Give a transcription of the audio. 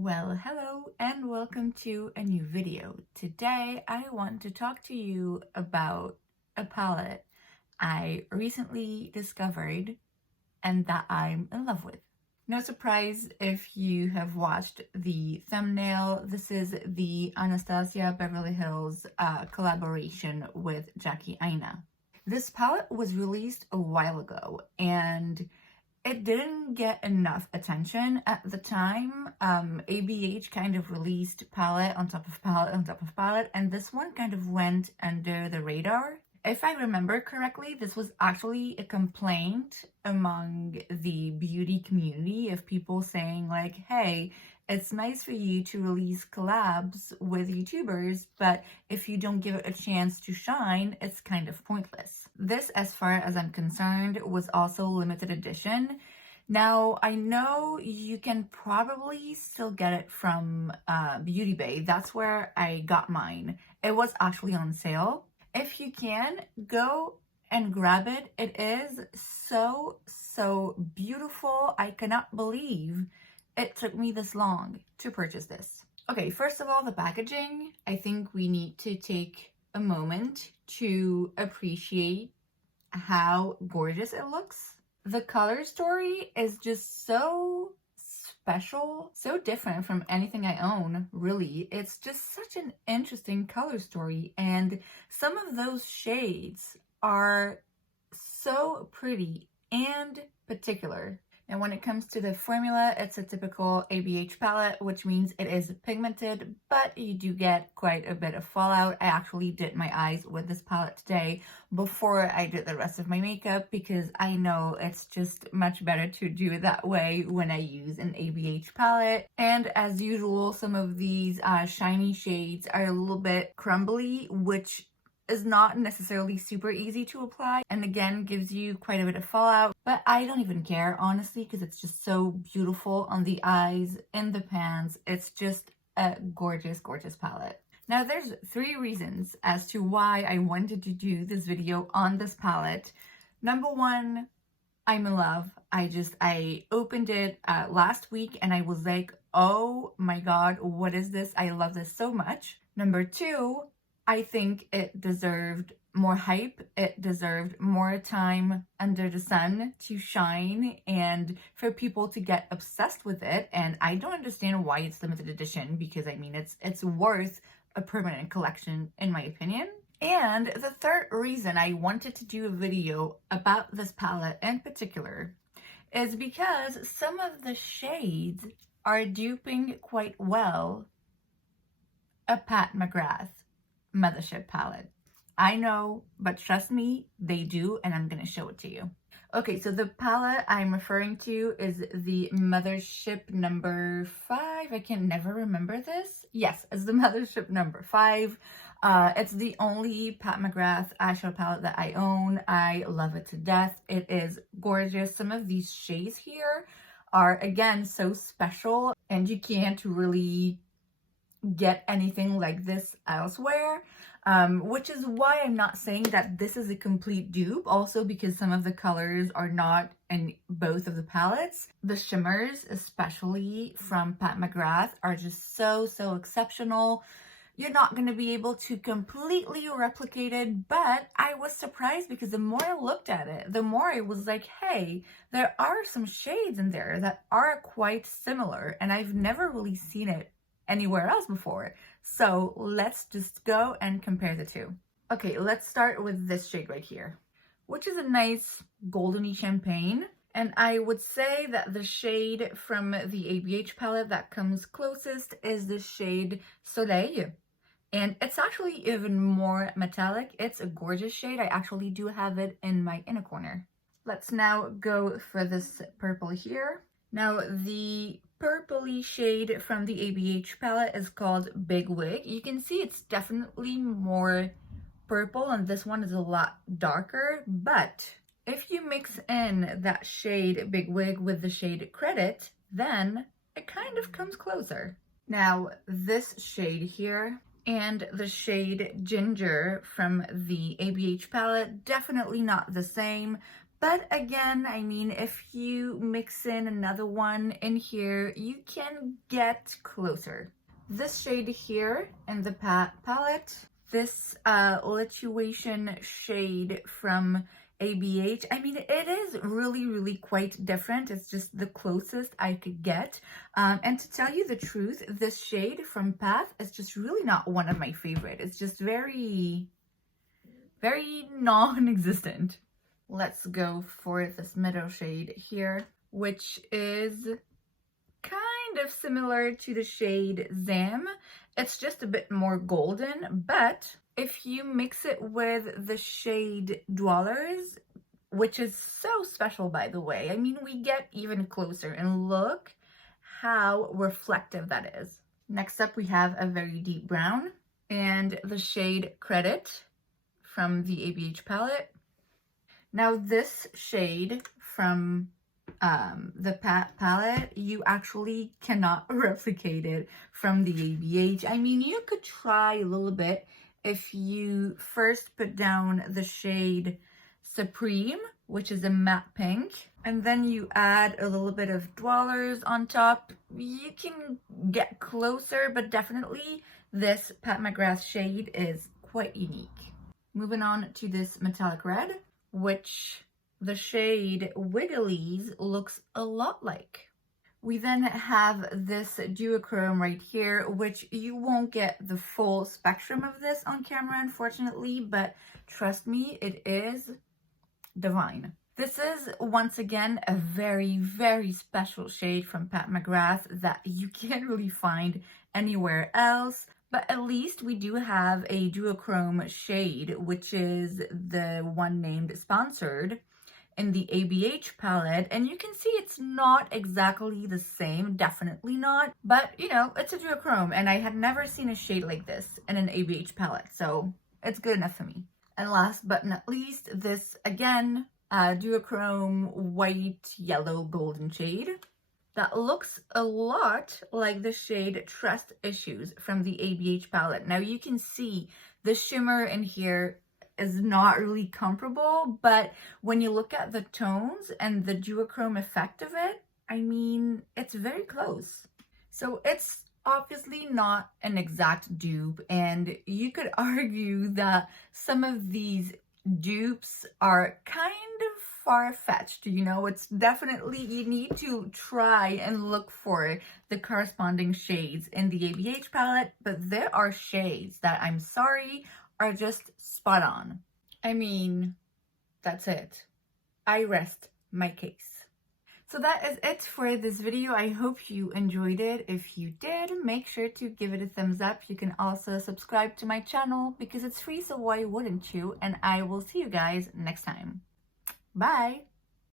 Well, hello and welcome to a new video. Today I want to talk to you about a palette I recently discovered and that I'm in love with. No surprise if you have watched the thumbnail. This is the Anastasia Beverly Hills collaboration with Aina. This palette was released a while ago and it didn't get enough attention at the time. ABH kind of released palette on top of palette on top of palette, and this one kind of went under the radar. If I remember correctly, this was actually a complaint among the beauty community of people saying like, hey, it's nice for you to release collabs with YouTubers, but if you don't give it a chance to shine, it's kind of pointless. This, as far as I'm concerned, was also limited edition. Now, I know you can probably still get it from Beauty Bay. That's where I got mine. It was actually on sale. If you can, go and grab it. It is so beautiful. I cannot believe it took me this long to purchase this. Okay, first of all, the packaging. I think we need to take a moment to appreciate how gorgeous it looks. The color story is just so special, so different from anything I own, really. It's just such an interesting color story, and some of those shades are so pretty and particular. And when it comes to the formula, it's a typical ABH palette, which means it is pigmented, but you do get quite a bit of fallout. I actually did my eyes with this palette today before I did the rest of my makeup because I know it's just much better to do it that way when I use an ABH palette. And as usual, some of these shiny shades are a little bit crumbly, which is not necessarily super easy to apply, and again gives you quite a bit of fallout, but I don't even care, honestly, because it's just so beautiful on the eyes, in the pans. It's just a gorgeous palette. Now, there's 3 reasons as to why I wanted to do this video on this palette. Number 1, I'm in love. I opened it last week and I was like, oh my god, what is this? I love this so much. Number 2, I think it deserved more hype. It deserved more time under the sun to shine and for people to get obsessed with it. And I don't understand why it's limited edition, because I mean, it's worth a permanent collection in my opinion. And the third reason I wanted to do a video about this palette in particular is because some of the shades are duping quite well a Pat McGrath Mothership palette. I know, but trust me, they do, and I'm gonna show it to you. Okay, so the palette I'm referring to is the Mothership number 5. I can never remember this. Yes, it's the Mothership number 5. It's the only Pat McGrath eyeshadow palette that I own. I love it to death. It is gorgeous. Some of these shades here are, again, so special, and you can't really get anything like this elsewhere, which is why I'm not saying that this is a complete dupe, also because some of the colors are not in both of the palettes. The shimmers, especially from Pat McGrath, are just so exceptional. You're not going to be able to completely replicate it, but I was surprised because the more I looked at it, the more I was like, hey, there are some shades in there that are quite similar, and I've never really seen it anywhere else before. So let's just go and compare the two. Okay, let's start with this shade right here, which is a nice goldeny champagne. And I would say that the shade from the ABH palette that comes closest is the shade Soleil. And it's actually even more metallic. It's a gorgeous shade. I actually do have it in my inner corner. Let's now go for this purple here. Now, the purpley shade from the ABH palette is called Big Wig. You can see it's definitely more purple, and this one is a lot darker, but if you mix in that shade Big Wig with the shade Credit, then it kind of comes closer. Now, this shade here and the shade Ginger from the ABH palette, definitely not the same, But again, I mean, if you mix in another one in here, you can get closer. This shade here in the palette, this Lituation shade from ABH, I mean, it is really quite different. It's just the closest I could get. And to tell you the truth, this shade from Path is just really not one of my favorite. It's just very non-existent. Let's go for this middle shade here, which is kind of similar to the shade Zam. It's just a bit more golden, but if you mix it with the shade Dwellers, which is so special, by the way, I mean, we get even closer, and look how reflective that is. Next up, we have a very deep brown and the shade Credit from the ABH palette. Now this shade from the palette, you actually cannot replicate it from the ABH. I mean, you could try a little bit if you first put down the shade Supreme, which is a matte pink, and then you add a little bit of Dwellers on top. You can get closer, but definitely this Pat McGrath shade is quite unique. Moving on to this metallic red, which the shade Wigglies looks a lot like. We then have this duochrome right here, which you won't get the full spectrum of this on camera, unfortunately, but trust me, it is divine. This is, once again, a very special shade from Pat McGrath that you can't really find anywhere else. But at least we do have a duochrome shade, which is the one named Sponsored in the ABH palette. And you can see it's not exactly the same, definitely not. But, you know, it's a duochrome, and I had never seen a shade like this in an ABH palette, so it's good enough for me. And last but not least, this, again, duochrome white, yellow, golden shade that looks a lot like the shade Trust Issues from the ABH palette. Now you can see the shimmer in here is not really comparable, but when you look at the tones and the duochrome effect of it, I mean, it's very close. So it's obviously not an exact dupe, and you could argue that some of these dupes are kind of far-fetched, you know. It's definitely, you need to try and look for the corresponding shades in the ABH palette, but there are shades that, I'm sorry, are just spot on. I mean, that's it. I rest my case. So that is it for this video. I hope you enjoyed it. If you did, make sure to give it a thumbs up. You can also subscribe to my channel because it's free, so why wouldn't you? And I will see you guys next time. Bye!